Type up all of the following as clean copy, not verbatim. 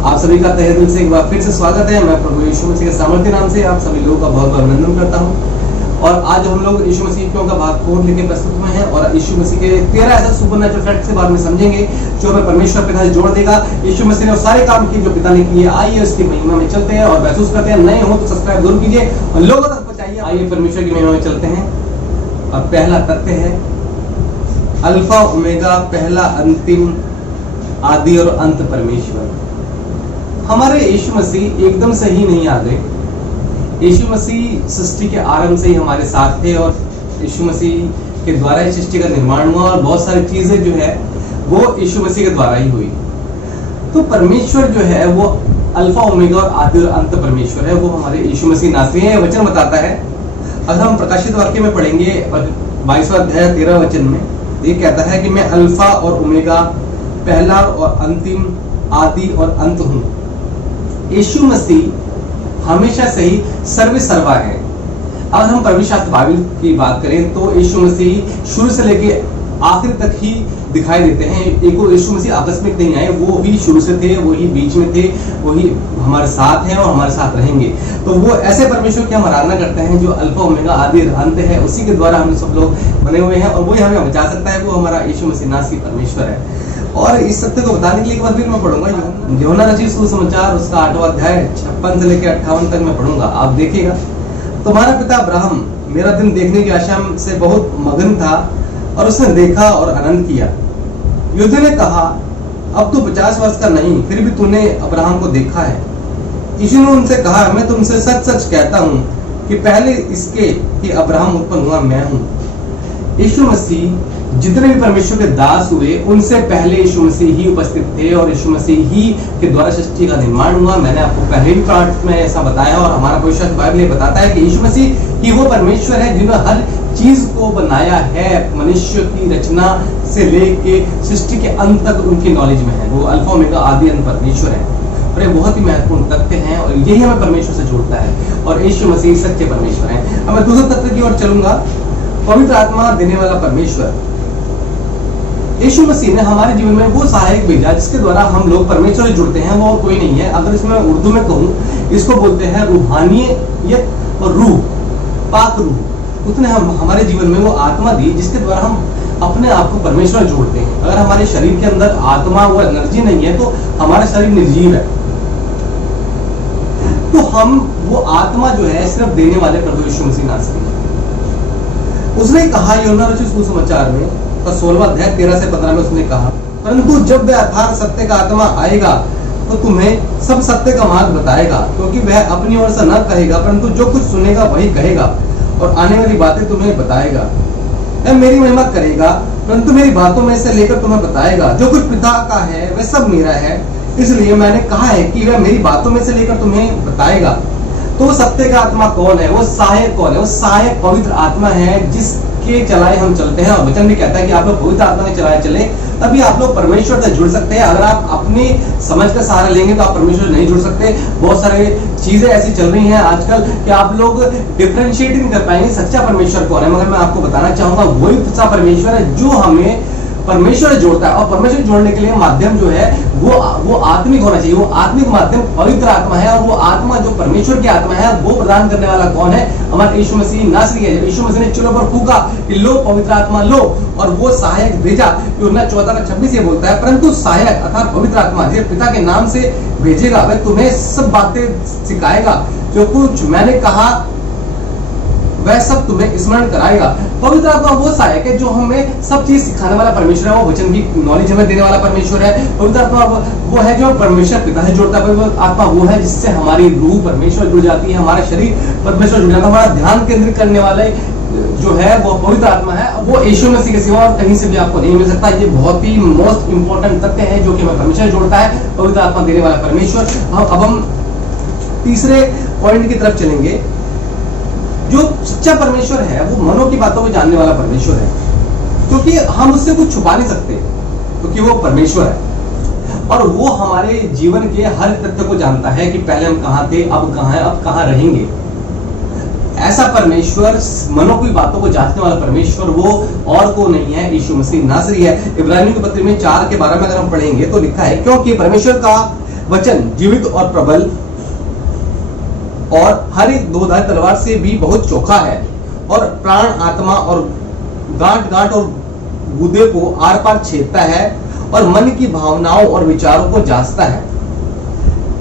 आप सभी का तहे दिल से एक बार फिर से स्वागत है। मैं प्रभु यीशु मसीह के सामर्थ्य नाम से आप सभी लोगों का बहुत बहुत अभिनंदन करता हूं। और आज हम लोग यीशु मसीह का भाग 4 लेके प्रस्तुत हुए हैं और यीशु मसीह के 13 ऐसा सुपरनैचुरल फैक्ट्स के बारे में समझेंगे जो हमें परमेश्वर पिता से जोड़ देगा। यीशु मसीह ने सारे काम किए जो पिता ने किए। आइए उसकी महिमा में चलते हैं और महसूस करते हैं। नए हो तो सब्सक्राइब जरूर कीजिए और लोगों तक पहुंचाइए। आइए परमेश्वर की महिमा में चलते हैं। और पहला तथ्य है अल्फा ओमेगा, पहला अंतिम आदि और अंत परमेश्वर। हमारे यीशु मसीह एकदम से ही नहीं आ गए। यीशु मसीह सृष्टि के आरंभ से ही हमारे साथ थे और यीशु मसीह के द्वारा ही सृष्टि का निर्माण हुआ और बहुत सारी चीजें जो है वो यीशु मसीह के द्वारा ही हुई। तो परमेश्वर जो है वो अल्फा ओमेगा और आदि और अंत परमेश्वर है। वो हमारे यीशु मसीह नासरी है। वचन बताता है, अगर हम प्रकाशित वाक्य में पढ़ेंगे 22वां अध्याय 13 वचन में, ये कहता है कि मैं अल्फा और ओमेगा, पहला और अंतिम, आदि और अंत हूं। यीशु मसीह हमेशा से ही सर्वा है। अगर हम पवित्र शास्त्र बाइबल की बात करें तो यीशु मसीह शुरू से लेके आखिर तक ही दिखाई देते हैं। एको यीशु मसीह आकस्मिक नहीं आए, वो भी शुरू से थे, वही बीच में थे, वही हमारे साथ हैं और हमारे साथ रहेंगे। तो वो ऐसे परमेश्वर की हम आराधना करते हैं जो अल्फा ओमेगा आदि अंत है। उसी के द्वारा हम सब लोग बने हुए हैं और वही हमें बचा सकता है। वो हमारा यीशु मसीह नासरी परमेश्वर है। और इस सत्य को बताने के लिए एक बार फिर मैं पढ़ूंगा यूहन्ना रचित सुसमाचार, उसका 8वां अध्याय 56 से लेकर 58 तक मैं पढ़ूंगा। आप देखिएगा, तुम्हारा पिता अब्राहम मेरा दिन देखने की आशा से बहुत मगन था और उसने देखा और आनंद किया। युद्ध ने कहा, अब तू 50 वर्ष का नहीं, फिर भी तूने अब्राहम को देखा है। यीशु ने उनसे कहा, मैं तुमसे सच सच कहता हूँ कि पहले इसके कि अब्राहम उत्पन्न हुआ मैं हूँ। यीशु मसीह जितने भी परमेश्वर के दास हुए उनसे पहले यीशु मसीह ही उपस्थित थे और यीशु मसीह ही के द्वारा सृष्टि का निर्माण हुआ। मैंने आपको पहले भी पाठ में ऐसा बताया और हमारा पवित्र बाइबल बताता है कि यीशु मसीह ही वो परमेश्वर है जिन्होंने हर चीज को बनाया है। मनुष्य की रचना से लेके सृष्टि के अंत तक उनकी नॉलेज में है। वो अल्फा ओमेगा आदि अंत परमेश्वर है और ये बहुत ही महत्वपूर्ण तथ्य हैं और यही हमें परमेश्वर से जोड़ता है और यीशु मसीह सच्चे परमेश्वर है। अब मैं दूसरे तथ्य की ओर चलूंगा, पवित्र आत्मा देने वाला परमेश्वर। यीशु मसीह ने हमारे जीवन में वो सहायक भेजा जिसके द्वारा हम लोग परमेश्वर से जुड़ते हैं। वो और कोई नहीं है। अगर इसमें उर्दू में कहूँ, इसको बोलते हैं रूहानियत और रूह, पाक रूह। उसने हम हमारे जीवन में वो आत्मा दी जिसके द्वारा हम अपने आप को परमेश्वर जोड़ते हैं। अगर हमारे शरीर के अंदर आत्मा वो एनर्जी नहीं है तो हमारा शरीर निर्जीव है। तो हम वो आत्मा जो है सिर्फ देने वाले प्रभु यीशु मसीह नासरी है। उसने कहा यूहन्ना रचित सुसमाचार में 16वां अध्याय 13 से 15 में उसने कहा, परंतु जब वह अर्थात सत्य का आत्मा आएगा तो तुम्हें सब सत्य का मार्ग बताएगा, क्योंकि वह अपनी ओर से न कहेगा परंतु जो कुछ सुनेगा वही कहेगा और आने वाली बातें तुम्हें बताएगा। वह मेरी महिमा करेगा परंतु मेरी बातों में से लेकर तुम्हें बताएगा। जो कुछ पिता का है वह सब मेरा है, इसलिए मैंने कहा है कि वह मेरी बातों में से लेकर तुम्हें बताएगा। तो सत्य का आत्मा कौन है? वो सहायक कौन है? वो सहायक पवित्र आत्मा है जिसके चलाए हम चलते हैं। और वचन भी कहता है कि आप लोग पवित्र आत्मा के चलाए चले, तभी आप लोग परमेश्वर से जुड़ सकते हैं। अगर आप अपनी समझ का सहारा लेंगे तो आप परमेश्वर से नहीं जुड़ सकते। बहुत सारे चीजें ऐसी चल रही हैं आजकल कि आप लोग डिफरेंशिएट नहीं कर पाएंगे सच्चा परमेश्वर कौन है। मगर मैं आपको बताना चाहूंगा वही सच्चा परमेश्वर है जो हमें परमेश्वर जोड़ता है। और परमेश्वर जोड़ने के लिए माध्यम जो है वो आत्मिक होना चाहिए। वो आत्मिक माध्यम पवित्र आत्मा है और वो आत्मा जो परमेश्वर की आत्मा है वो प्रदान करने वाला कौन है? हमारे यीशु मसीह नासरी है। यीशु मसीह ने चूल्हे पर फूंका कि लो पवित्र आत्मा लो, और वो सहायक भेजा। यूहन्ना 14:26 ये बोलता है, परंतु सहायक अर्थात पवित्र आत्मा जो पिता के नाम से भेजेगा वह तुम्हें सब बातें सिखाएगा, जो कुछ मैंने कहा वह सब तुम्हें स्मरण कराएगा। पवित्र आत्मा वो सहायक है जो हमें सब चीज सिखाने वाला परमेश्वर है। वो वचन की नॉलेज हमें देने वाला परमेश्वर है। पवित्र आत्मा वो है जो परमेश्वर पिता से जोड़ता है। पवित्र आत्मा वो है जिससे हमारी रूह परमेश्वर जुड़ जाती है, हमारा शरीर परमेश्वर जुड़ जाता है। हमारा ध्यान केंद्रित करने वाले जो है वो पवित्र आत्मा है। वो यीशु मसीह के सिवा और कहीं से भी आपको नहीं मिल सकता। ये बहुत ही मोस्ट इंपॉर्टेंट तथ्य है जो कि हमें परमेश्वर जोड़ता है, पवित्र आत्मा देने वाला परमेश्वर। अब हम तीसरे पॉइंट की तरफ चलेंगे। जो सच्चा परमेश्वर है वो मनों की बातों को जानने वाला परमेश्वर है, क्योंकि हम उससे कुछ छुपा नहीं सकते, क्योंकि वो परमेश्वर है और वो हमारे जीवन के हर तथ्य को जानता है कि पहले हम कहाँ थे, अब कहाँ है, अब कहाँ रहेंगे। ऐसा परमेश्वर, मनों की बातों को जांचने वाला परमेश्वर वो और को नहीं है, यीशु मसीह नासरी है। इब्रानियों के पत्र में 4:12 में अगर हम पढ़ेंगे तो लिखा है, क्योंकि परमेश्वर का वचन जीवित और प्रबल और हर एक दोधारी तलवार से भी बहुत चोखा है और प्राण आत्मा और गांठ गांठ और गुदे को आर पार छेदता है और मन की भावनाओं और विचारों को जांचता है।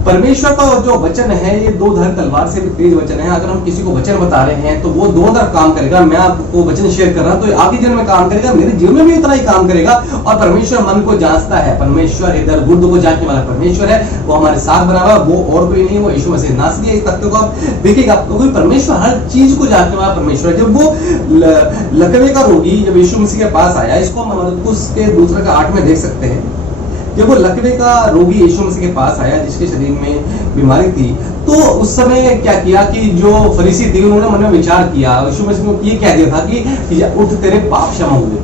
परमेश्वर का जो वचन है ये दो धारी तलवार से भी तेज वचन है। अगर हम किसी को वचन बता रहे हैं तो वो दोनों तरफ काम करेगा। मैं आपको वचन शेयर कर रहा हूं तो आपके जीवन में काम करेगा, मेरे जीवन में भी उतना ही काम करेगा। और परमेश्वर मन को जांचता है, परमेश्वर इधर गुर्द को जांचने वाला परमेश्वर है, वो हमारे साथ बना हुआ, वो और कोई नहीं, वो यीशु मसीह नासरी है। इस तथ्य को आप देखिएगा, क्योंकि परमेश्वर हर चीज को जांचने वाला परमेश्वर है। जब वो लकवे का रोगी जब यीशु मसीह के पास आया, इसको हम मरकुस के 2:8 में देख सकते हैं। जब वो लकवे का रोगी यीशु मसीह के पास आया जिसके शरीर में बीमारी थी, तो उस समय क्या किया कि जो फरीसी थे उन्होंने मन में विचार किया, यीशु मसीह को ये कह दिया था कि उठ तेरे पाप क्षमा हुए।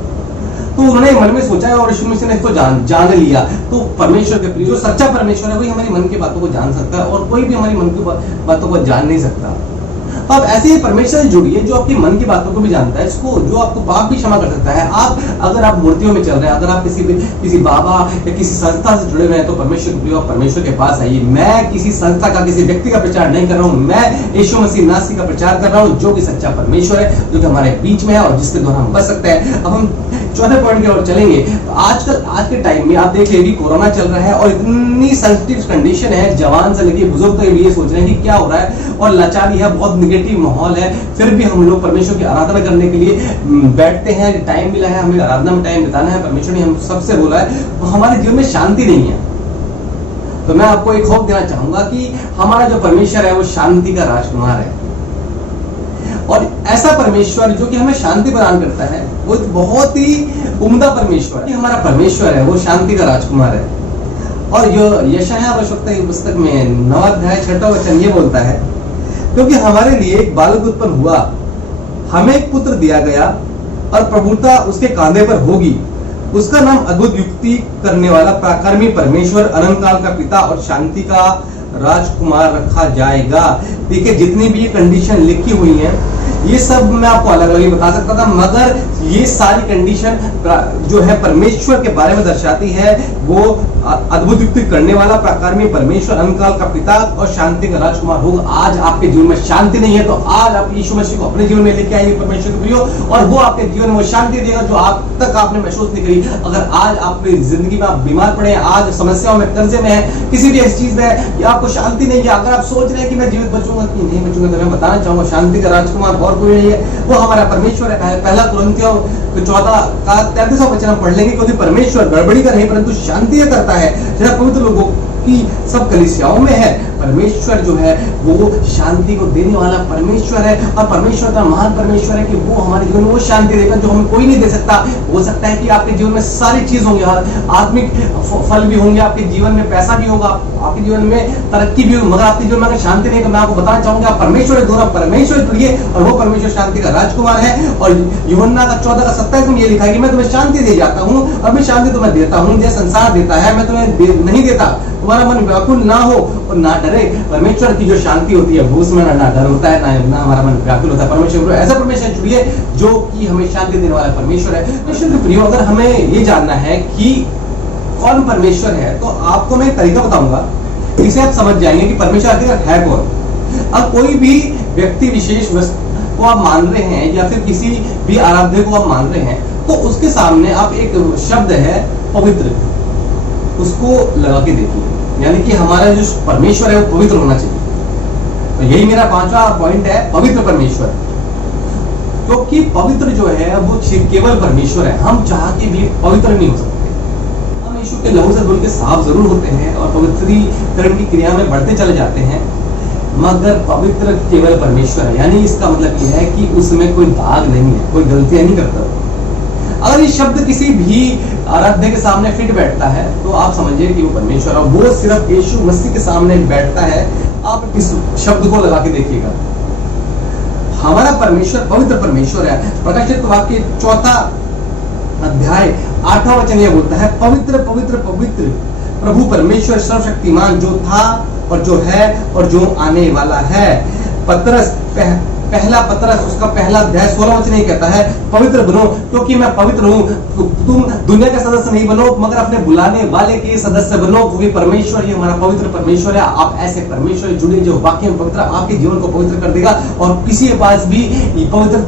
तो उन्होंने मन में सोचा और यीशु मसीह ने इसको जान लिया। तो परमेश्वर के प्रिय, जो सच्चा परमेश्वर है वही हमारी मन की बातों को जान सकता है और कोई भी हमारी मन की बातों को जान नहीं सकता। तो आप ऐसे ही परमेश्वर से जुड़िए जो आपकी मन की बातों को भी जानता है, इसको जो आपको पाप भी क्षमा कर सकता है। आप अगर आप मूर्तियों में चल रहे हैं, अगर आप किसी बाबा या किसी संस्था से जुड़े हुए हैं, तो परमेश्वर के पास आइए। मैं किसी संस्था का, किसी व्यक्ति का प्रचार नहीं कर रहा हूँ, मैं यीशु मसीह नासरी का प्रचार कर रहा हूँ, जो कि सच्चा परमेश्वर है, जो कि हमारे बीच में है और जिसके द्वारा हम बच सकते हैं। अब हम चौथे पॉइंट की ओर चलेंगे। आज के टाइम में आप देख लीजिए, कोरोना चल रहा है और इतनी सेंसिटिव कंडीशन है, जवान से लेकर बुजुर्ग तक ये सोच रहे हैं कि क्या हो रहा है, और लाचारी है, बहुत निगेटिव माहौल है। फिर भी हम लोग परमेश्वर की आराधना करने के लिए बैठते हैं। टाइम मिला है, हमें आराधना में टाइम बिताना है, परमेश्वर ने हम सबसे बोला है। तो हमारे जीवन में शांति नहीं है। तो मैं आपको एक होप देना चाहूंगा कि हमारा जो परमेश्वर है वो शांति का राजकुमार है, और ऐसा परमेश्वर जो कि हमें शांति प्रदान करता है, वो बहुत ही उम्दा परमेश्वर है। हमारा परमेश्वर है वो शांति का राजकुमार है। और जो यशायाह भविष्यवक्ता की पुस्तक में 9 अध्याय 6 वचन ये बोलता है, क्योंकि हमारे लिए एक बालक उत्पन्न हुआ, हमें एक पुत्र दिया गया और प्रभुता उसके कांधे पर होगी। उसका नाम अद्भुत युक्ति करने वाला, पराक्रमी परमेश्वर, अनंत काल का पिता और शांति का राजकुमार रखा जाएगा। देखिए, जितनी भी ये कंडीशन लिखी हुई है, ये सब मैं आपको अलग अलग बता सकता था, मगर ये सारी कंडीशन जो है परमेश्वर के बारे में दर्शाती है। वो अद्भुत युक्ति करने वाला, पराक्रमी परमेश्वर, अनंत काल का पिता और शांति का राजकुमार होगा। आज आपके जीवन में शांति नहीं है तो आज आप यीशु मसीह को अपने जीवन में लेके आइए परमेश्वर के प्रियो, और वो आपके जीवन में वो शांति देगा जो आप तक आपने महसूस नहीं करी। अगर आज आपकी जिंदगी में आप बीमार पड़े हैं, आज समस्याओं में, कर्जे में है, किसी भी ऐसी चीज में है, या आपको शांति नहीं है, अगर आप सोच रहे हैं कि मैं जीवित बचूंगा कि नहीं बचूंगा, तो मैं बताना चाहूंगा शांति का राजकुमार और कोई नहीं है, वो हमारा परमेश्वर है। पहला कुरिन्थियों 14:33 वचन हम पढ़ लेंगे, क्योंकि परमेश्वर गड़बड़ी का नहीं परंतु शांति करता है, जैसा पवित्र लोगों की सब कलीसियाओं में है। परमेश्वर जो है वो शांति को देने वाला परमेश्वर है, और परमेश्वर का महान परमेश्वर है कि वो हमारे जीवन में वो शांति देगा जो हमें कोई नहीं दे सकता। हो सकता है कि आपके जीवन में सारी चीज होंगी, आत्मिक फल भी होंगे, आपके जीवन में पैसा भी होगा, आपके जीवन में तरक्की भी होगी, मगर आपके जीवन में अगर शांति नहीं, तो मैं आपको बताना चाहूंगा परमेश्वर द्वारा परमेश्वर जुड़िए, और वो परमेश्वर शांति का राजकुमार है। और यूहन्ना 14:27 में ये लिखा है कि मैं तुम्हें शांति दे जाता हूँ, और मैं शांति तुम्हें देता हूँ, जैसे संसार देता है मैं तुम्हें नहीं देता। तुम्हारा मन व्याकुल ना हो और ना डरे। परमेश्वर की जो शांति होती है वो उसमें ना डर होता है, ना हमारा मन व्याकुल होता है। परमेश्वर ऐसा परमेश्वर जुड़िए जो कि हमें शांति देने वाला परमेश्वर है। परमेश्वर के प्रियो, अगर हमें ये जानना है कि कौन परमेश्वर है, तो आपको मैं एक तरीका बताऊंगा, इसे आप समझ जाएंगे कि परमेश्वर आखिर है कौन। अब कोई भी व्यक्ति विशेष को आप मान रहे हैं या फिर किसी भी आराध्य को आप मान रहे हैं, तो उसके सामने आप एक शब्द है पवित्र, उसको लगा के देखिए। यानी कि हमारा जो परमेश्वर है वो पवित्र होना चाहिए। तो यही मेरा 5वां पॉइंट है, पवित्र परमेश्वर। क्योंकि पवित्र जो है वो केवल परमेश्वर है, हम चाह के भी पवित्र नहीं हो सकते। हम यीशु के लहू से धुल के साफ जरूर होते हैं और पवित्रीकरण की क्रिया में बढ़ते चले जाते हैं, मगर पवित्र केवल परमेश्वर है। यानी इसका मतलब यह है कि उसमें कोई दाग नहीं है, कोई गलतियां नहीं करता। अगर ये शब्द किसी भी आराध्य के सामने फिट बैठता है तो आप समझिए कि वो परमेश्वर है, वो सिर्फ यीशु मसीह के सामने बैठता है। आप इस शब्द को लगा के देखिएगा, हमारा परमेश्वर पवित्र परमेश्वर है। प्रकाशित वाक्य 4 अध्याय 8वां वचन यह बोलता है, पवित्र पवित्र पवित्र प्रभु परमेश्वर सर्वशक्तिमान, जो था और जो है और जो आने वाला है। पतरस पहला पतरस उसका पहला अध्याय 16 वचन कहता है, पवित्र बनो क्योंकि मैं पवित्र हूँ। तुम दुनिया के सदस्य नहीं बनो मगर अपने बुलाने वाले के सदस्य बनो, क्योंकि परमेश्वर ये हमारा पवित्र परमेश्वर है। आप ऐसे परमेश्वर जुड़े जो वाकई में पवित्र, आपके जीवन को पवित्र कर देगा और किसी के पास भी पवित्र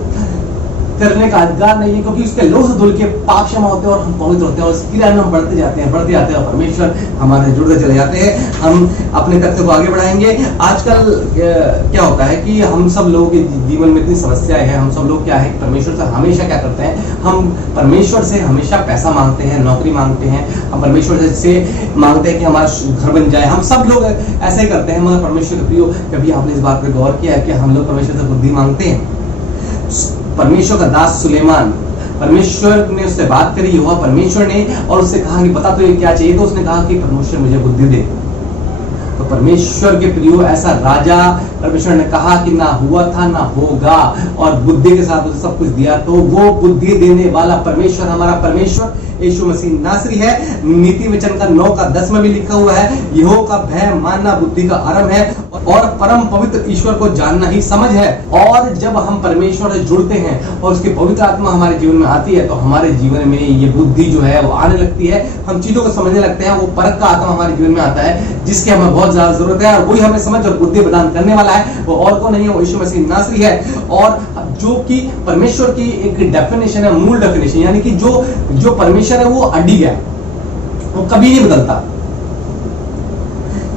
करने का अधिकार नहीं है, क्योंकि उसके लोह से धुल के पाप क्षमा होते हैं और हम पवित्र होते हैं और इसके लिए हम बढ़ते जाते हैं और परमेश्वर हमारे जुड़ते चले जाते हैं। हम अपने तथ्य को आगे बढ़ाएंगे। आजकल क्या होता है कि हम सब लोगों के जीवन में इतनी समस्याएं हैं। हम सब लोग क्या है, परमेश्वर से हमेशा क्या करते हैं, हम परमेश्वर से हमेशा पैसा मांगते हैं, नौकरी मांगते हैं, हम परमेश्वर से मांगते हैं कि हमारा घर बन जाए। हम सब लोग ऐसे ही करते हैं, मगर परमेश्वर के प्रियो, कभी आपने इस बात पर गौर किया है कि हम लोग परमेश्वर से बुद्धि मांगते हैं? परमेश्वर का दास सुलेमान, परमेश्वर ने उससे बात करी, यहोवा परमेश्वर ने, और उससे कहा कि बता तो ये क्या चाहिए, तो उसने कहा कि परमेश्वर मुझे बुद्धि दे। तो परमेश्वर के प्रियो, ऐसा राजा परमेश्वर ने कहा कि ना हुआ था ना होगा, और बुद्धि के साथ उसे सब कुछ दिया। तो वो बुद्धि देने वाला परमेश्वर हमारा परमेश्वर यीशु मसीह नासरी है। नीति वचन का 9:10 में भी लिखा हुआ है, यहोवा का भय मानना बुद्धि का आरंभ है और परम पवित्र ईश्वर को जानना ही समझ है। और जब हम परमेश्वर से जुड़ते हैं और उसकी पवित्र आत्मा हमारे जीवन में आती है, तो हमारे जीवन में ये बुद्धि जो है वो आने लगती है, हम चीजों को समझने लगते हैं। वो परख का आत्मा हमारे जीवन में आता है, जिसकी हमें बहुत ज्यादा जरूरत है, और वही हमें समझ और बुद्धि प्रदान करने वाला है। वो और को नहीं है, वो यीशु मसीह नासरी है। और जो कि परमेश्वर की एक डेफिनेशन है, मूल डेफिनेशन, यानी कि जो परमेश्वर है वो अडिग है, वो कभी नहीं बदलता,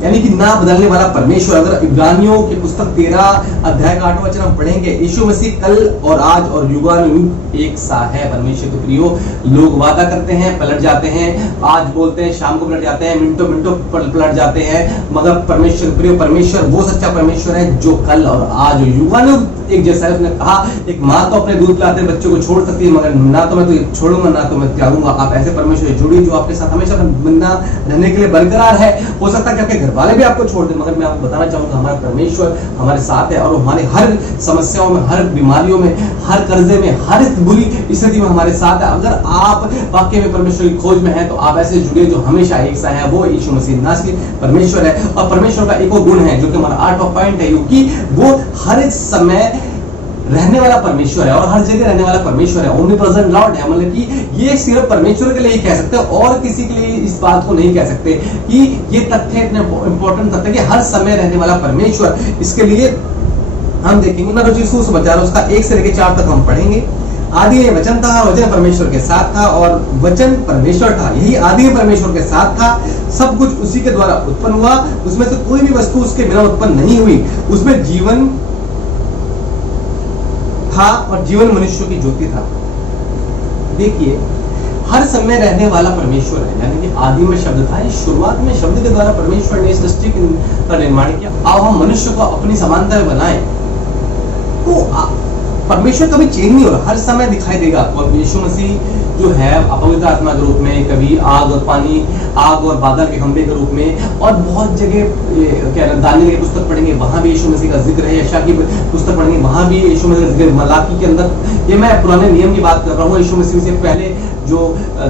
यानी कि ना बदलने वाला परमेश्वर। अगर इब्रानियों की पुस्तक 13 का 8 वचन हम पढ़ेंगे, यीशु मसीह कल और आज और युगानुयुग एक सा है। परमेश्वर के प्रियो, लोग वादा करते हैं, पलट जाते हैं, आज बोलते हैं शाम को पलट जाते हैं, मिनटों मिनटों पलट जाते हैं, मगर परमेश्वर के प्रियो, परमेश्वर वो सच्चा परमेश्वर है जो कल और आज और युगानुयुग एक जैसा है। उसने कहा, एक माँ तो अपने दूध पिलाते बच्चों को छोड़ सकती है, मगर ना तो मैं तो छोड़ूंगा ना तो मैं त्यागूंगा। आप ऐसे परमेश्वर से जुड़िए जो आपके साथ हमेशा बंदा रहने के लिए बरकरार है। हो सकता है कि आपके घर वाले भी आपको छोड़ दें, मगर मैं आपको बताना चाहूंगा हमारा परमेश्वर हमारे साथ है, और हमारे हर समस्याओं में, हर बीमारियों में, हर कर्जे में, हर बुरी स्थिति में हमारे साथ है। अगर आप वाकई में परमेश्वर की खोज में है, तो आप ऐसे जुड़िए जो हमेशा एक सा है, वो यीशु मसीह नासरी परमेश्वर है। और परमेश्वर का एक और गुण है जो कि हमारा 8वां पॉइंट है, क्योंकि वो हर समय रहने वाला परमेश्वर है और हर जगह रहने वाला परमेश्वर है। ओमनीप्रेजेंट लॉर्ड है, मतलब कि ये सिर्फ परमेश्वर के लिए ही कह सकते हैं और किसी के लिए इस बात को नहीं कह सकते कि ये तथ्य इतने इंपॉर्टेंट तथ्य कि हर समय रहने वाला परमेश्वर। इसके लिए हम देखेंगे ना, रुचि सुसमाचार उसका 1 से लेकर 4 तक हम पढ़ेंगे। आदि में वचन था, वचन परमेश्वर के साथ था और वचन परमेश्वर था। यही आदि में परमेश्वर के साथ था। सब कुछ उसी के द्वारा उत्पन्न हुआ, उसमें से कोई भी वस्तु उसके बिना उत्पन्न नहीं हुई। उसमें जीवन था और जीवन मनुष्य की ज्योति था। देखिए, हर समय रहने वाला परमेश्वर है, यानी कि आदि में शब्द था। शुरुआत में शब्द के द्वारा परमेश्वर ने सृष्टि का निर्माण किया। अब हम मनुष्य को अपनी समानता में बनाए, तो परमेश्वर कभी चेंज नहीं हो रहा, हर समय दिखाई देगा। और यीशु मसीह जो है अपवित्र आत्मा के रूप में, कभी आग और पानी, आग और बादल के खंभे के रूप में, और बहुत जगह क्या दानियेल की पुस्तक पढ़ेंगे वहां भी यीशु मसीह का जिक्र है। यशायाह की पुस्तक पढ़ेंगे वहां भी यीशु मसीह का जिक्र। मलाकी के अंदर, ये मैं पुराने नियम की बात कर रहा हूँ, यीशु मसीह से पहले जो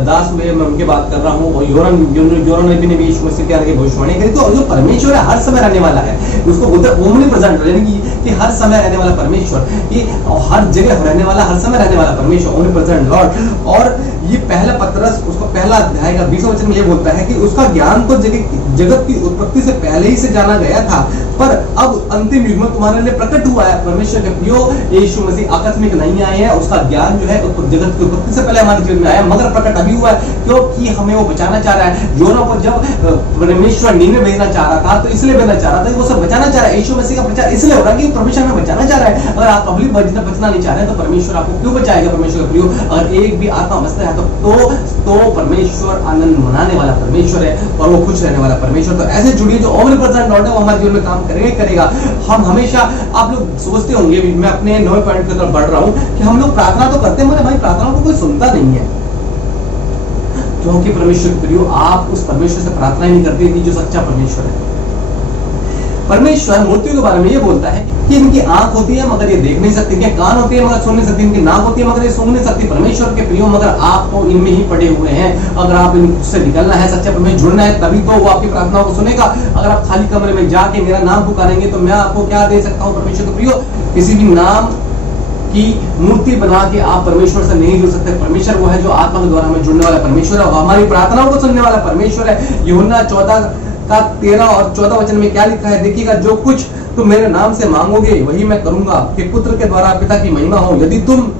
दास हुए मैं उनके बात कर रहा हूँ, और योरन नबी ने भी यीशु मसीह के आगे की भविष्यवाणी करी। तो जो परमेश्वर है हर समय रहने वाला है, उसको बोलते हैं ओमनीप्रेजेंट, यानी कि हर समय रहने वाला परमेश्वर, ये हर जगह रहने वाला, हर समय रहने वाला परमेश्वर, ओमनीप्रेजेंट लॉर्ड। और ये पहला पतरस उसका पहला अध्याय का 20वां वचन में ये बोलता है कि उसका ज्ञान तो जगत की उत्पत्ति से पहले ही से जाना गया था, पर अब अंतिम युग में तुम्हारे लिए प्रकट हुआ है। परमेश्वर के प्रियो, यीशु मसीह आकस्मिक नहीं आए हैं, उसका ज्ञान जो है जगत की उत्पत्ति से पहले हमारे जीवन में आया, मगर प्रकट अभी हुआ है क्योंकि हमें वो बचाना चाह रहा है। योना को जब परमेश्वर नीने भेजना चाह रहा था, तो इसलिए भेजना चाह रहा था, वो सब बचाना चाह रहा है। यीशु मसीह का प्रचार इसलिए हो रहा है कि परमेश्वर हमें बचाना चाह रहा है। अगर आप पब्लिक बचना नहीं चाह रहे हैं, तो परमेश्वर आपको क्यों बचाएगा? परमेश्वर के प्रियो, अगर एक भी आत्मा बचता है तो परमेश्वर आनंद मनाने वाला परमेश्वर है और वो खुश रहने वाला परमेश्वर। तो ऐसे जुड़िए जो ओमनीप्रेजेंट लॉर्ड है, वो हमारे जीवन में काम करेगा। हम हमेशा, आप लोग सोचते होंगे, मैं अपने 9वें पॉइंट की तरफ बढ़ रहा हूं कि हम लोग प्रार्थना तो करते हैं, मगर हमारी प्रार्थना को कोई सुनता नहीं है, क्योंकि परमेश्वर के प्रियो, आप उस परमेश्वर से प्रार्थना ही नहीं करते कि जो सच्चा परमेश्वर है। परमेश्वर मूर्तियों के बारे में ये बोलता है कि इनकी आंख होती है मगर ये देख नहीं सकती, इनके कान होती है मगर सुन नहीं सकती, इनकी नाक होती है मगर ये सूंघ नहीं सकती। परमेश्वर के प्रियो, मगर आपको इनमें ही पड़े हुए हैं। अगर आप इनसे निकलना है, सच्चे परमेश्वर जुड़ना है, तभी तो वो आपकी प्रार्थनाओं को सुनेगा। अगर आप खाली कमरे में जाके मेरा नाम पुकारेंगे तो मैं आपको क्या दे सकता हूँ परमेश्वर के प्रियो? किसी भी नाम की मूर्ति बना के आप परमेश्वर से नहीं जुड़ सकते। परमेश्वर वो है जो आत्मा के द्वारा हमें जुड़ने वाला परमेश्वर है, हमारी प्रार्थनाओं को सुनने वाला परमेश्वर है। यूहन्ना 14:13 और 14 वचन में क्या लिखा है? देखिएगा, जो कुछ तुम मेरे नाम से मांगोगे वही मैं करूंगा कि पुत्र के द्वारा पिता की महिमा हो। यदि तुम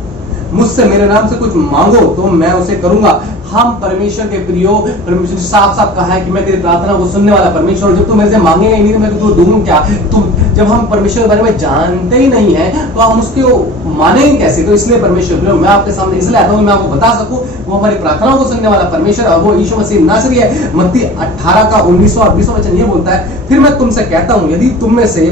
मुझसे मेरे नाम से कुछ मांगो तो मैं उसे करूंगा। हम परमेश्वर के प्रियो, परमेश्वर ने साफ साफ कहा है कि मैं तेरी प्रार्थना को सुनने वाला परमेश्वर। जब तुम मेरे से मांगेगा ही नहीं तो मैं तुझको दूंगा क्या? तुम जब हम परमेश्वर के बारे में जानते ही नहीं है तो हम उसको मानेंगे कैसे? तो इसलिए परमेश्वर प्रियो, मैं आपके सामने इसलिए आता हूँ, मैं आपको बता सकूं वो हमारी प्रार्थनाओं को सुनने वाला परमेश्वर और वो यीशु मसीह नासरी है। मत्ती 18:19 और 20 वचन ये बोलता है, फिर मैं तुमसे कहता हूँ, यदि तुम में से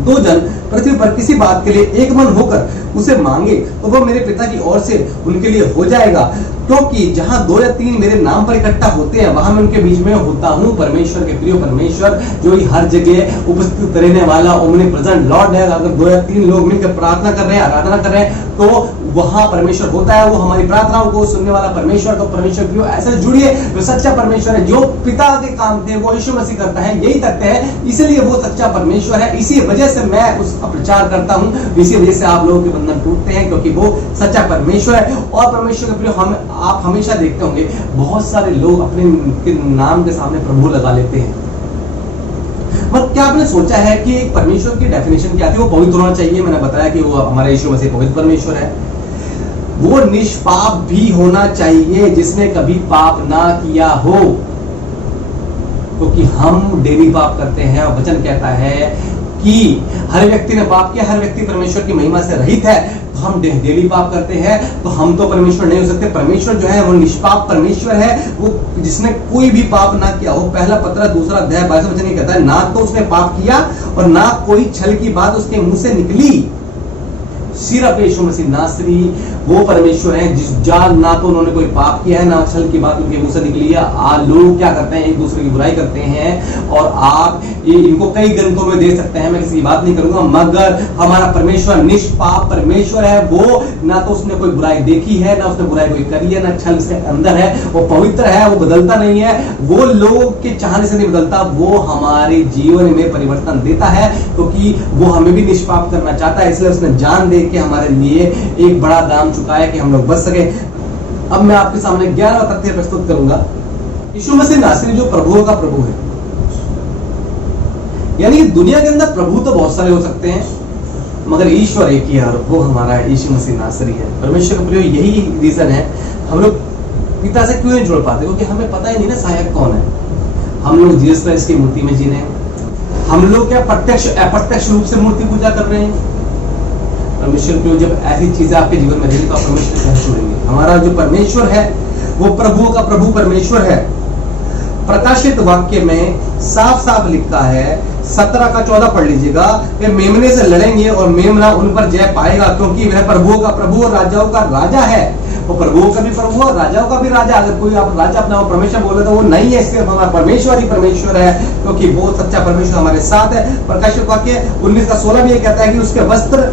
2 जन पृथ्वी पर किसी बात के लिए एक मन होकर उसे मांगे तो वो मेरे पिता की ओर से उनके लिए हो जाएगा। क्योंकि जहां 2 या 3 मेरे नाम पर इकट्ठा होते हैं वहां मैं उनके बीच में होता हूं। परमेश्वर के प्रिय, परमेश्वर जो ही हर जगह उपस्थित रहने वाला ओमनी प्रेजेंट लॉर्ड है। अगर 2 या 3 लोग मिलकर प्रार्थना कर रहे हैं, आराधना कर रहे हैं तो वहां परमेश्वर होता है। वो हमारी प्रार्थनाओं को सुनने वाला परमेश्वर। तो परमेश्वर प्रिय ऐसे जुड़िए, जो सच्चा परमेश्वर है, जो पिता के काम थे वो यीशु मसीह करता है, यही तथ्य है, इसलिए वो सच्चा परमेश्वर है। इसी वजह से मैं उसका प्रचार करता हूं, इसी वजह से आप लोगों के बंधन टूटते हैं, क्योंकि वो सच्चा परमेश्वर है। और परमेश्वर के प्रिय, आप हमेशा देखते होंगे बहुत सारे लोग अपने नाम के सामने प्रभु लगा लेते हैं। मतलब क्या आपने सोचा है कि एक परमेश्वर की डेफिनेशन क्या थी? वो पवित्र होना चाहिए। मैंने बताया कि वो हमारा यीशु मसीह पवित्र परमेश्वर है। वो निष्पाप भी होना चाहिए, जिसने कभी पाप ना किया हो, क्योंकि हम डेली पाप करते हैं। और वचन कहता है कि हर व्यक्ति ने पाप किया, हर व्यक्ति परमेश्वर की महिमा से रहित है। तो हम डेली पाप करते हैं, तो हम तो परमेश्वर नहीं हो सकते। परमेश्वर जो है वो निष्पाप परमेश्वर है, वो जिसने कोई भी पाप ना किया हो। पहला पत्र 2 अध्याय 22 वचन कहता है, ना तो उसने पाप किया और ना कोई छल की बात उसके मुंह से निकली। सिर्फ यीशु मसीह नासरी वो परमेश्वर है जिस जान ना तो उन्होंने कोई पाप किया है, ना छल की बात उनके मुंह से निकली है। लोग क्या करते हैं? एक दूसरे की बुराई करते हैं, और आप इनको कई ग्रंथों में दे सकते हैं, मैं किसी की बात नहीं करूंगा। मगर हमारा परमेश्वर निष्पाप परमेश्वर है। वो ना तो उसने कोई बुराई देखी है, ना उसने बुराई कोई करी है, ना छल से अंदर है। वो पवित्र है, वो बदलता नहीं है, वो लोग के चाहने से नहीं बदलता। वो हमारे जीवन में परिवर्तन देता है, क्योंकि वो हमें भी निष्पाप करना चाहता है। इसलिए उसने जान दे के हमारे लिए एक बड़ा दाम चुका है कि हम लोग बच सके। अब मैं आपके सामने 11वां तथ्य प्रस्तुत करूंगा। यीशु मसीह नासरी जो प्रभुओं का प्रभु है, यानी दुनिया के अंदर प्रभु तो बहुत सारे हो सकते हैं, मगर ईश्वर एक ही है, और वो हमारा यीशु मसीह नासरी है। परमेश्वर का प्रिय, यही रीजन है हम लोग पिता से क्यों नहीं जुड़ पाते, क्योंकि हमें पता ही नहीं ना सहायक कौन है। हम लोग जीसस क्राइस्ट की मूर्ति में जी रहे हैं। हम लोग क्या प्रत्यक्ष अप्रत्यक्ष रूप से मूर्ति पूजा कर रहे हैं? परमेश्वर को जब ऐसी चीजें आपके जीवन में रहेगी तो आप परमेश्वर से जुड़ेंगे। हमारा जो परमेश्वर है वो प्रभुओं का प्रभु परमेश्वर है। प्रकाशित वाक्य में साफ साफ लिखा है, 17:14 पढ़ लीजिएगा, वे मेमने से लड़ेंगे और मेमना उन पर जय पाएगा, क्योंकि वह प्रभुओं का प्रभु और राजाओं का राजा है। वो प्रभुओं का भी प्रभु और राजाओं का भी राजा। अगर कोई आप राजा अपना परमेश्वर बोले तो वो नहीं है, इसलिए हमारा परमेश्वर ही परमेश्वर है, क्योंकि वो सच्चा परमेश्वर हमारे साथ है। प्रकाशित वाक्य 19:16 भी ये कहता है कि उसके वस्त्र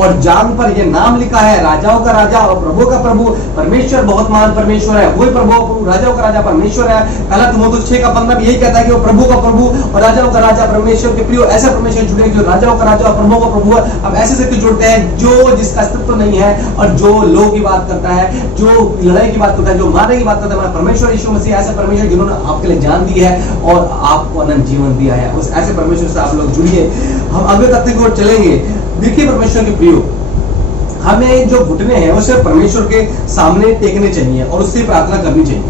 और जांग पर यह नाम लिखा है, राजाओं का राजा और प्रभु का प्रभु। परमेश्वर बहुत महान परमेश्वर है, वही प्रभु राजाओं का राजा परमेश्वर है। पहला तीमुथियुस 6:15 भी यही कहता है कि वो प्रभु का प्रभु और राजाओं का राजा परमेश्वर के प्रिय। ऐसे परमेश्वर जुड़े जो राजाओं का राजा और प्रभु का प्रभु है। अब ऐसे से क्यों जुड़ते हैं? जो जिसका अस्तित्व नहीं है और जो लोग की बात करता है, जो लड़ाई की बात करता है, जो मारने की बात करता है। परमेश्वर यीशु मसीह ऐसे परमेश्वर जिन्होंने आपके लिए जान दी है और आपको अनंत जीवन दिया है। उस ऐसे परमेश्वर से आप लोग जुड़िए। हम अगले तथ्य की ओर चलेंगे। देखिए परमेश्वर के प्रियो, हमें जो घुटने हैं वो सिर्फ परमेश्वर के सामने टेकने चाहिए और उससे प्रार्थना करनी चाहिए,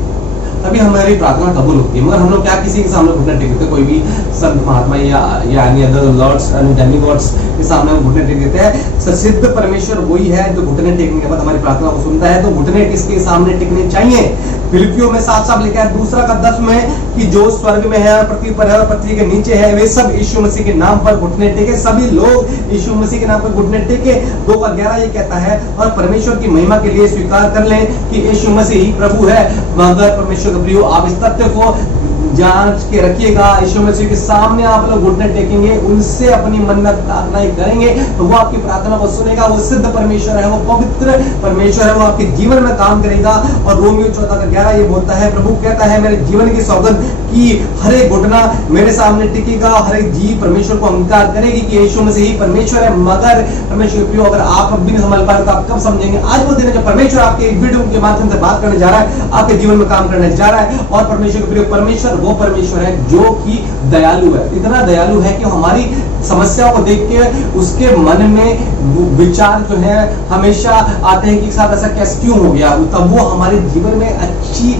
तभी हमारी प्रार्थना कबूल होती है। मगर हम लोग क्या किसी के सामने घुटने टेकते? कोई भी संत महात्मा या any other lords and demigods के सामने हम घुटने टेक देते हैं। सिद्ध परमेश्वर वही है जो घुटने टेकने के बाद हमारी प्रार्थना को सुनता है। तो घुटने किसके सामने टेकने चाहिए? फिलिपियों में साफ साफ लिखा है 2:10 में कि जो स्वर्ग में है, पृथ्वी पर है और पृथ्वी के नीचे है, वे सब यीशु मसीह के नाम पर घुटने टेके। सभी लोग यीशु मसीह के नाम पर घुटने टेके। 2:11 ये कहता है, और परमेश्वर की महिमा के लिए स्वीकार कर लें कि यीशु मसीह ही प्रभु है। मगर परमेश्वर के प्रियो, आप इस तथ्य को जांच के रखिएगा, यीशु मसीह के सामने आप लोग घुटने टेकेंगे, उनसे अपनी मन्नत प्रार्थनाएं करेंगे तो वो आपकी प्रार्थना को सुनेगा। वो सिद्ध परमेश्वर है, वो पवित्र परमेश्वर है, वो आपके जीवन में काम करेगा। और रोमियो 14:11 ये बोलता है, प्रभु कहता है मेरे जीवन की सौगंध कि हर एक घुटना मेरे सामने टिकेगा, हर एक जीव परमेश्वर को अंगीकार करेगी कि यीशु मसीह ही परमेश्वर है। मगर परमेश्वर प्रियो, अगर आप अब भी नहीं समझ पाए तो आप कब समझेंगे? आज वो दिन है जब परमेश्वर आपके वीडियो के माध्यम से बात करने जा रहा है, आपके जीवन में काम करने जा रहा है। और परमेश्वर प्रियो, परमेश्वर वो परमेश्वर है जो कि दयालु है, इतना दयालु है कि हमारी समस्याओं को देख के उसके मन में विचार जो है हमेशा आते हैं कि साथ ऐसा कैसे क्यों हो गया। तब वो हमारे जीवन में अच्छी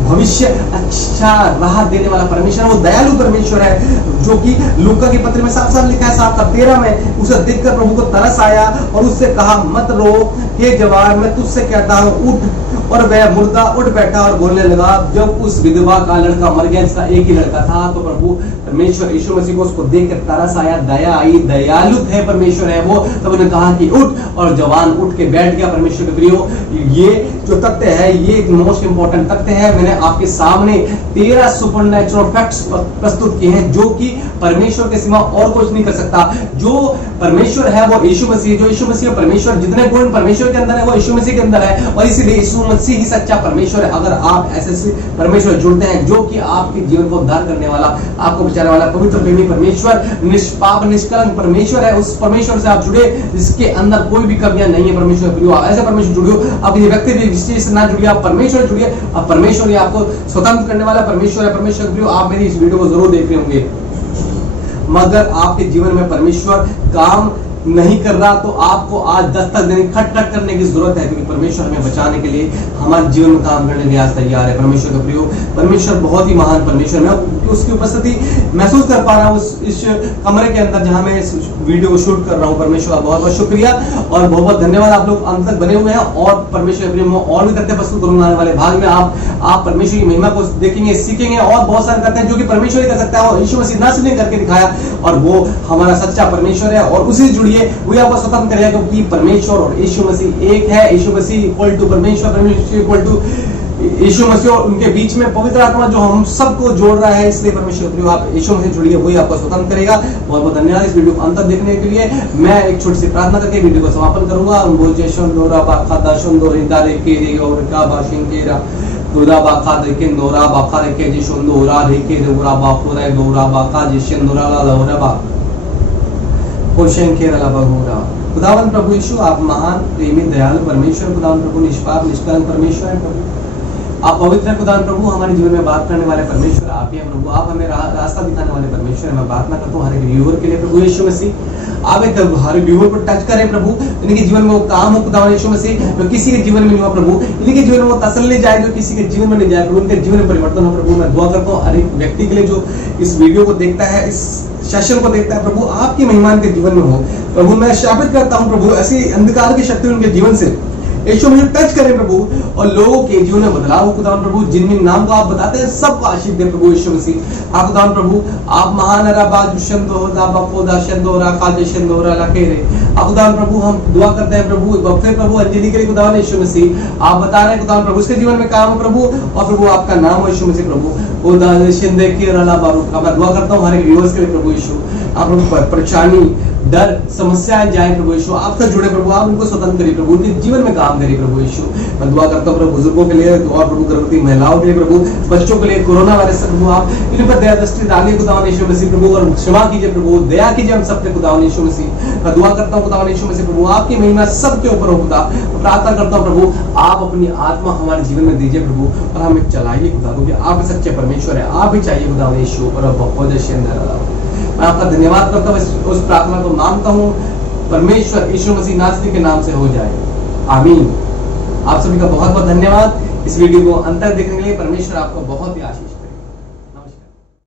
भविष्य, अच्छा राह देने वाला परमेश्वर, वो दयालु परमेश्वर है जो कि लूका के पत्र में साफ साफ लिखा है 7:13 में, उसे देखकर प्रभु को तरस आया और उससे कहा मत रो हे जवान, मैं तुझसे कहता हूँ उठ। और वह मुर्दा उठ बैठा और बोलने लगा। जब उस विधवा का लड़का मर गया, इसका एक ही लड़का था, तो प्रभु परमेश्वर यीशु मसीह को उसको देखकर तरस आया, दया आई, दयालु है परमेश्वर है वो। तब उन्होंने कहा कि उठ, और जवान उठ के बैठ गया। परमेश्वर के प्रियो, ये जो तथ्य है ये एक मोस्ट इंपॉर्टेंट तथ्य है। मैंने आपके सामने 13 सुपरनैचुरल फैक्ट्स प्रस्तुत किए हैं जो कि परमेश्वर के सिवा और कुछ नहीं कर सकता। जो परमेश्वर है वो यीशु मसीह, जो यीशु मसीह परमेश्वर, जितने गुण परमेश्वर के अंदर है वो यीशु मसीह के अंदर है, और इसीलिए यीशु मसीह ही सच्चा परमेश्वर है। अगर आप ऐसे परमेश्वर जुड़ते हैं जो कि आपके जीवन को उद्धार करने वाला, आपको बचाने वाला पवित्र प्रेमी परमेश्वर, निष्पाप निष्कलंक परमेश्वर है, उस परमेश्वर से आप जुड़े जिसके अंदर कोई भी कमियां नहीं है। परमेश्वर प्रियो, ऐसे परमेश्वर जुड़ियो, आप किसी व्यक्ति विशेष से ना जुड़िए, आप परमेश्वर जुड़िए। अब परमेश्वर ही आपको स्वतंत्र करने वाला परमेश्वर है। परमेश्वर प्रियो, आप मेरी इस वीडियो को जरूर देख रहे होंगे, मगर आपके जीवन में परमेश्वर काम नहीं कर रहा तो आपको आज दस्तक देने, खटखट करने की जरूरत है, क्योंकि परमेश्वर हमें बचाने के लिए, हमारे जीवन में काम करने के लिए आज तैयार है। परमेश्वर का प्रयोग, परमेश्वर बहुत ही महान परमेश्वर, मैं उसकी उपस्थिति महसूस कर पा रहा हूँ इस कमरे के अंदर जहां मैं इस वीडियो को शूट कर रहा हूँ। परमेश्वर का बहुत बहुत शुक्रिया और बहुत बहुत धन्यवाद, आप लोग अंत तक बने हुए हैं। और परमेश्वर के प्रियो, और भी तथ्य प्रस्तुत करूंगा आने वाले भाग में। आप परमेश्वर की महिमा को देखेंगे, सीखेंगे, और बहुत सारे तथ्य जो कि परमेश्वर ही कर सकता है, और यीशु मसीह नस्ल ने करके दिखाया, और वो हमारा सच्चा परमेश्वर है, और उसी से जुड़िए, वही आपको स्वतंत्र करेगा, क्योंकि परमेश्वर और यीशु मसीह एक है। यीशु मसीह इक्वल टू परमेश्वर, परमेश्वर इक्वल टू यीशु मसीह, और उनके बीच में पवित्र आत्मा जो हम सबको जोड़ रहा है। इसलिए परमेश्वर प्रियो, आप यीशु मसीह जुड़िए, वही आपको स्वतंत्र करेगा। बहुत बहुत धन्यवाद इस वीडियो को अंत तक देखने के लिए। मैं एक छोटी सी प्रार्थना करके वीडियो को समापन करूंगा। बोल जय शंदोरा बाखा दशंदो रिदारे के रे और का बाशिंकेरा दोरा बाखा देके नोरा बाखा रे जे शंदोरा रे के दोरा बाखोरा दोरा बाखा जे शंदोरा ला दोरा बा पोषण के रला बहोरा। खुदावन प्रभु यीशु, आप महान प्रेमी दयालु परमेश्वर, खुदावन प्रभु निष्पाप निष्कलंक परमेश्वर है प्रभु, आप पवित्र खुदावन प्रभु, हमारे जीवन में बात करने वाले परमेश्वर आप ही हैं प्रभु, आप हमें रास्ता दिखाने वाले परमेश्वर। मैं प्रार्थना करता हूँ हर एक व्यूअर के लिए प्रभु यीशु मसीह, आप एक हर व्यूअर को टच करें प्रभु, इनके जीवन में वो काम हो खुदावन यीशु मसीह जो किसी के जीवन में नहीं हुआ प्रभु, इनके जीवन में वो तसल्ली जाए जो किसी के जीवन में नहीं जाए प्रभु, उनके जीवन में परिवर्तन हो प्रभु। मैं दुआ करता हूँ हर एक व्यक्ति के लिए जो इस वीडियो को देखता है, इस सेशन को देखता है प्रभु, आपकी महिमा के जीवन में हो प्रभु। मैं शापित करता हूँ प्रभु ऐसी अंधकार की शक्ति उनके जीवन से यीशु मुझे टच करे प्रभु, और लोगों के जीवन में बदलाव हो खुदावन प्रभु। जिन नाम को आप बताते हैं सबको आशीष दे प्रभु यीशु मसीह। आप खुदावन प्रभु, आप महान खुदावन प्रभु, हम दुआ करते हैं प्रभु फिर प्रभु अंजलि के लिए खुदावन यीशु मसीह, आप बता रहे हैं खुदावन प्रभु उसके जीवन में काम हो प्रभु, और प्रभु आपका नाम हो यीशु मसीह प्रभु। मैं दुआ करता हूँ हमारे व्यूअर्स के लिए प्रभु यीशु, आप परेशानी, डर, समस्याएं जाए प्रभु यीशु, आपसे जुड़े प्रभु, आप उनको स्वतंत्र करिए प्रभु, उनके जीवन में काम करिए प्रभु यीशु। मैं दुआ करता हूँ प्रभु बुजुर्गों के लिए, और प्रभु गर्भवती महिलाओं के लिए प्रभु, बच्चों के लिए, कोरोना वायरस से प्रभु आप इन पर दया दृष्टि डालिए खुदावन यीशु मसीह प्रभु, और क्षमा कीजिए प्रभु, दया कीजिए हम सब पे खुदावन यीशु मसीह। मैं दुआ करता हूँ खुदावन यीशु मसीह प्रभु, आपकी महिमा सबके ऊपर हो खुदा। प्रार्थना करता हूँ प्रभु, आप अपनी आत्मा हमारे जीवन में दीजिए प्रभु, और हमें चलाइए खुदा, क्योंकि आप सच्चे परमेश्वर है, आप ही चाहिए खुदावन यीशु। और मैं आपका धन्यवाद करता हूँ, उस प्रार्थना को मांगता हूँ परमेश्वर यीशु मसीह नासरी के नाम से हो जाए, आमीन। आप सभी का बहुत बहुत धन्यवाद इस वीडियो को अंत तक देखने के लिए। परमेश्वर आपको बहुत ही आशीष